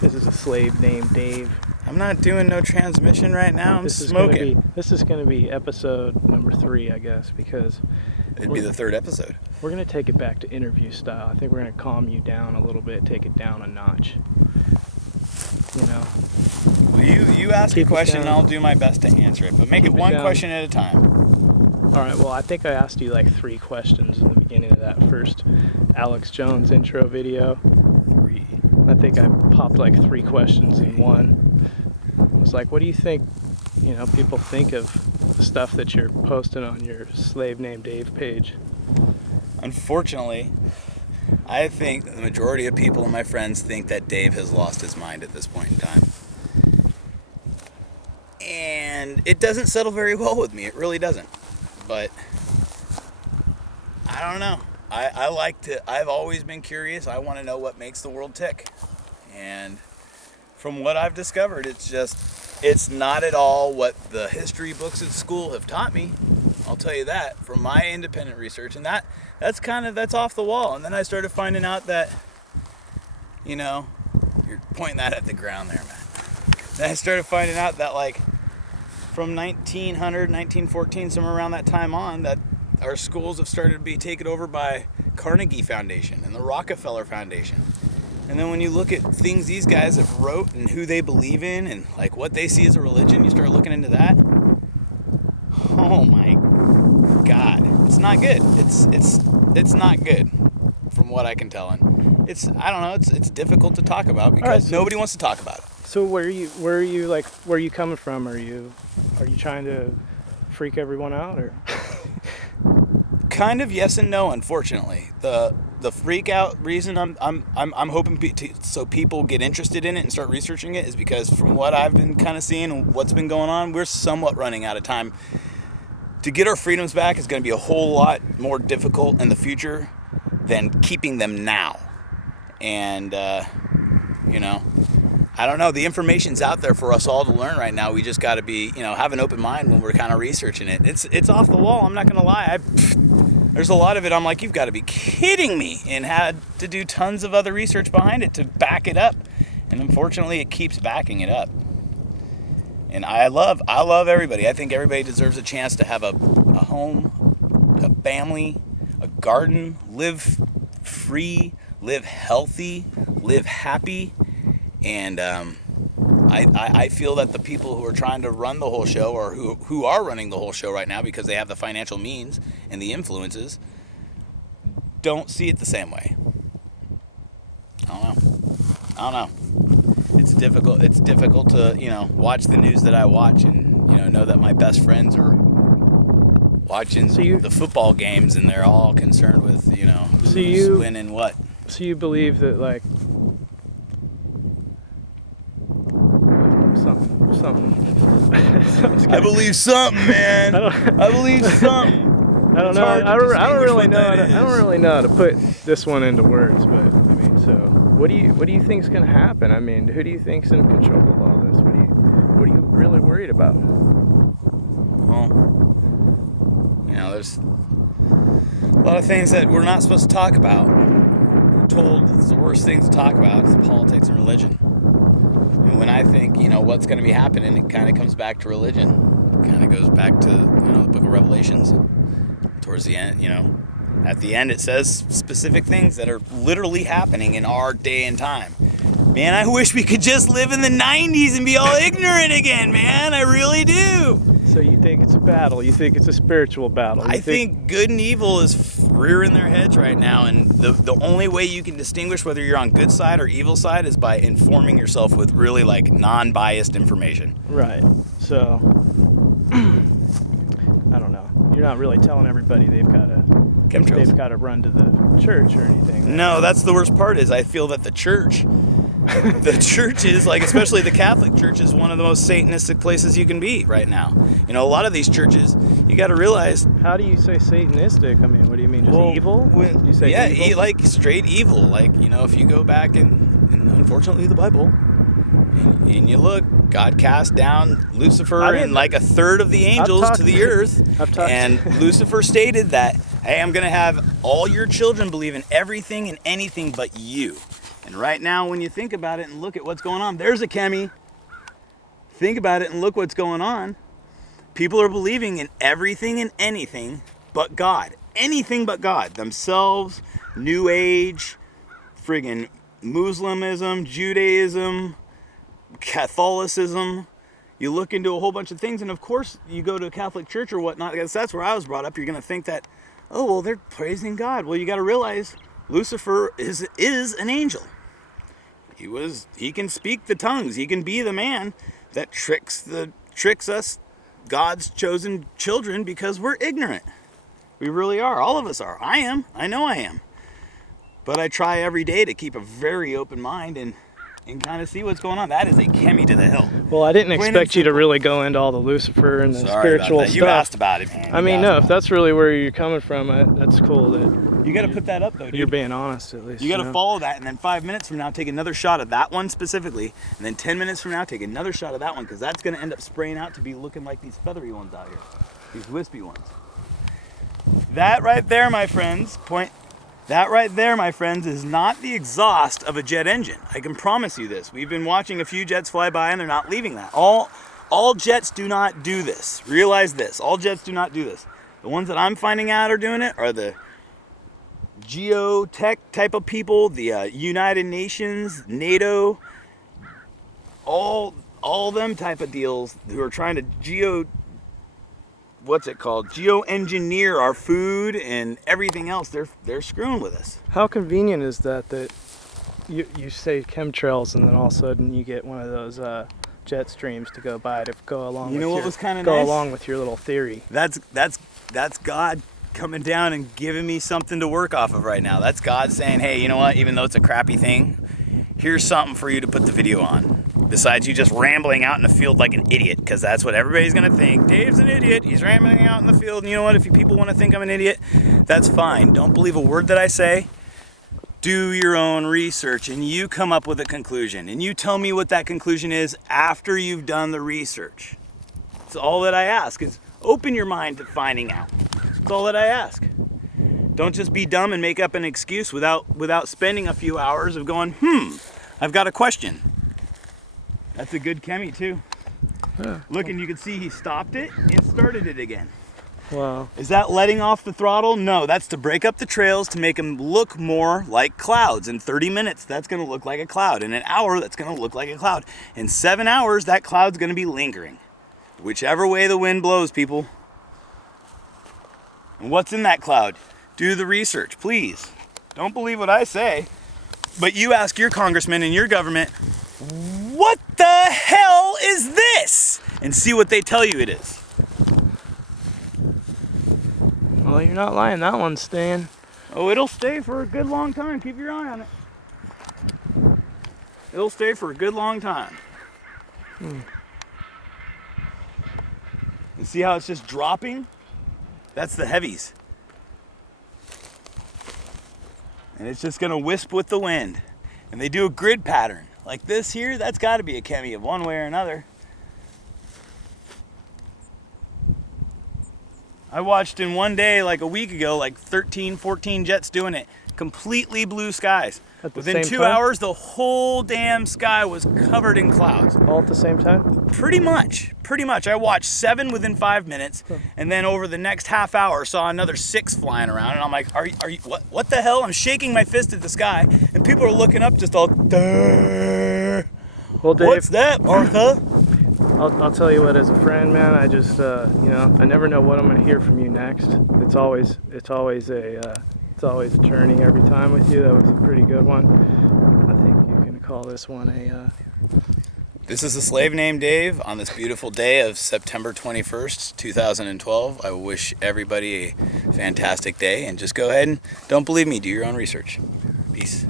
This is a slave named Dave. I'm not doing no transmission right now. I'm This smoking. is gonna be episode number 3, I guess, because It'd be the 3rd episode. we're gonna take it back to interview style. I think we're gonna calm you down a little bit, take it down a notch. You know. Well, you ask a Keep it question and down. I'll do my best to answer it, but make Keep it it one down. question at a time. All right. Well, I think I asked you like 3 questions in the beginning of that first Alex Jones intro video. I think I popped like 3 questions in one. I was like, what do you think, people think of the stuff that you're posting on your Slave Named Dave page? Unfortunately, I think the majority of people and my friends think that Dave has lost his mind at this point in time. And it doesn't settle very well with me. It really doesn't. But I don't know. I've always been curious. I want to know what makes the world tick. And from what I've discovered, it's not at all what the history books at school have taught me. I'll tell you that from my independent research. And that's off the wall. And then I started finding out that, you're pointing that at the ground there, man. Then I started finding out that like from 1900, 1914, somewhere around that time on, that our schools have started to be taken over by Carnegie Foundation and the Rockefeller Foundation. And then when you look at things these guys have wrote and who they believe in and like what they see as a religion, you start looking into that. Oh my God, it's not good. It's not good, from what I can tell. And it's difficult to talk about because nobody wants to talk about it. So where are you coming from? Are you trying to freak everyone out, or? Kind of yes and no, unfortunately. The freak out reason I'm hoping so people get interested in it and start researching it is because from what I've been kind of seeing and what's been going on, we're somewhat running out of time. To get our freedoms back is going to be a whole lot more difficult in the future than keeping them now. And I don't know. The information's out there for us all to learn right now. We just got to be, have an open mind when we're kind of researching it. It's off the wall. I'm not going to lie. There's a lot of it I'm like, you've got to be kidding me, and had to do tons of other research behind it to back it up. And unfortunately, it keeps backing it up. And I love everybody. I think everybody deserves a chance to have a home, a family, a garden, live free, live healthy, live happy. And I feel that the people who are trying to run the whole show, or who are running the whole show right now because they have the financial means and the influences, don't see it the same way. I don't know. It's difficult to, watch the news that I watch and, know that my best friends are watching the football games and they're all concerned with, who's winning what. So you believe that, like, something. I believe something, man. I believe something. I don't know. I don't really know how to put this one into words, but I mean, so what do you think's gonna happen? I mean, who do you think's in control of all this? What are you really worried about? Well, there's a lot of things that we're not supposed to talk about. We're told it's the worst things to talk about is politics and religion. And when I think, what's going to be happening, it kind of comes back to religion. It kind of goes back to, the book of Revelations. Towards the end, at the end it says specific things that are literally happening in our day and time. Man, I wish we could just live in the 90s and be all ignorant again, man. I really do. So you think it's a battle? You think it's a spiritual battle? I think good and evil is rearing their heads right now, and the only way you can distinguish whether you're on good side or evil side is by informing yourself with really like non-biased information. Right. So I don't know. You're not really telling everybody they've got to run to the church or anything. Right? No, that's the worst part. Is I feel that the church is like, especially the Catholic Church, is one of the most Satanistic places you can be right now. A lot of these churches, you got to realize. How do you say Satanistic? I mean, what do you mean? Just evil? You say evil? Like straight evil. Like, if you go back and unfortunately the Bible, and you look, God cast down Lucifer and like a third of the angels to the earth. And Lucifer stated that, hey, I'm going to have all your children believe in everything and anything but you. And right now, when you think about it and look at what's going on, there's a chemi. Think about it and look what's going on. People are believing in everything and anything but God. Anything but God. Themselves, New Age, friggin' Muslimism, Judaism, Catholicism. You look into a whole bunch of things, and of course, you go to a Catholic church or whatnot, because that's where I was brought up. You're going to think that, oh, well, they're praising God. Well, you got to realize Lucifer is an angel. He can speak the tongues. He can be the man that tricks us, God's chosen children, because we're ignorant. We really are. All of us are. I am. I know I am. But I try every day to keep a very open mind and kind of see what's going on. That is a chemi to the hill. Well, I didn't expect you to really go into all the Lucifer and the spiritual stuff. You asked about it, man. I mean, no, if that's really where you're coming from, that's cool. That you got to put that up, though, dude. You're being honest, at least. You got to follow that, and then 5 minutes from now, take another shot of that one specifically, and then 10 minutes from now, take another shot of that one, because that's going to end up spraying out to be looking like these feathery ones out here, these wispy ones. That right there, my friends, is not the exhaust of a jet engine. I can promise you this. We've been watching a few jets fly by, and they're not leaving that. All jets do not do this. Realize this. All jets do not do this. The ones that I'm finding out are doing it are the geotech type of people, the United Nations, NATO, all them type of deals who are trying to geoengineer our food and everything else. They're screwing with us. How convenient is that you say chemtrails and then all of a sudden you get one of those jet streams to go by to go along. You know what was kind of go nice? Along with your little theory. That's God coming down and giving me something to work off of right now. That's God saying, hey, you know what? Even though it's a crappy thing, here's something for you to put the video on. Besides you just rambling out in the field like an idiot, because that's what everybody's going to think. Dave's an idiot. He's rambling out in the field. And you know what? If you people want to think I'm an idiot, that's fine. Don't believe a word that I say. Do your own research, and you come up with a conclusion. And you tell me what that conclusion is after you've done the research. That's all that I ask, is open your mind to finding out. That's all that I ask. Don't just be dumb and make up an excuse without spending a few hours of going, I've got a question. That's a good chemi too. Yeah. Look, and you can see he stopped it and started it again. Wow. Is that letting off the throttle? No, that's to break up the trails to make them look more like clouds. In 30 minutes, that's going to look like a cloud. In an hour, that's going to look like a cloud. In 7 hours, that cloud's going to be lingering. Whichever way the wind blows, people. And what's in that cloud? Do the research, please. Don't believe what I say. But you ask your congressman and your government, what the hell is this? And see what they tell you it is. Well, you're not lying. That one's staying. Oh, it'll stay for a good long time. Keep your eye on it. It'll stay for a good long time. And see how it's just dropping? That's the heavies. And it's just gonna wisp with the wind. And they do a grid pattern. Like this here, that's gotta be a chemi of one way or another. I watched in one day, like a week ago, like 13, 14 jets doing it. Completely blue skies. Within 2 hours, the whole damn sky was covered in clouds. All at the same time? Pretty much. I watched 7 within 5 minutes, and then over the next half hour, saw another 6 flying around, and I'm like, are you, what the hell? I'm shaking my fist at the sky, and people are looking up just all, duh. Well, Dave, what's that, Martha? I'll tell you what, as a friend, man, I just, I never know what I'm going to hear from you next. It's always a journey every time with you. That was a pretty good one. I think you can call this one a... This is a slave named Dave on this beautiful day of September 21st, 2012. I wish everybody a fantastic day, and just go ahead and don't believe me, do your own research. Peace.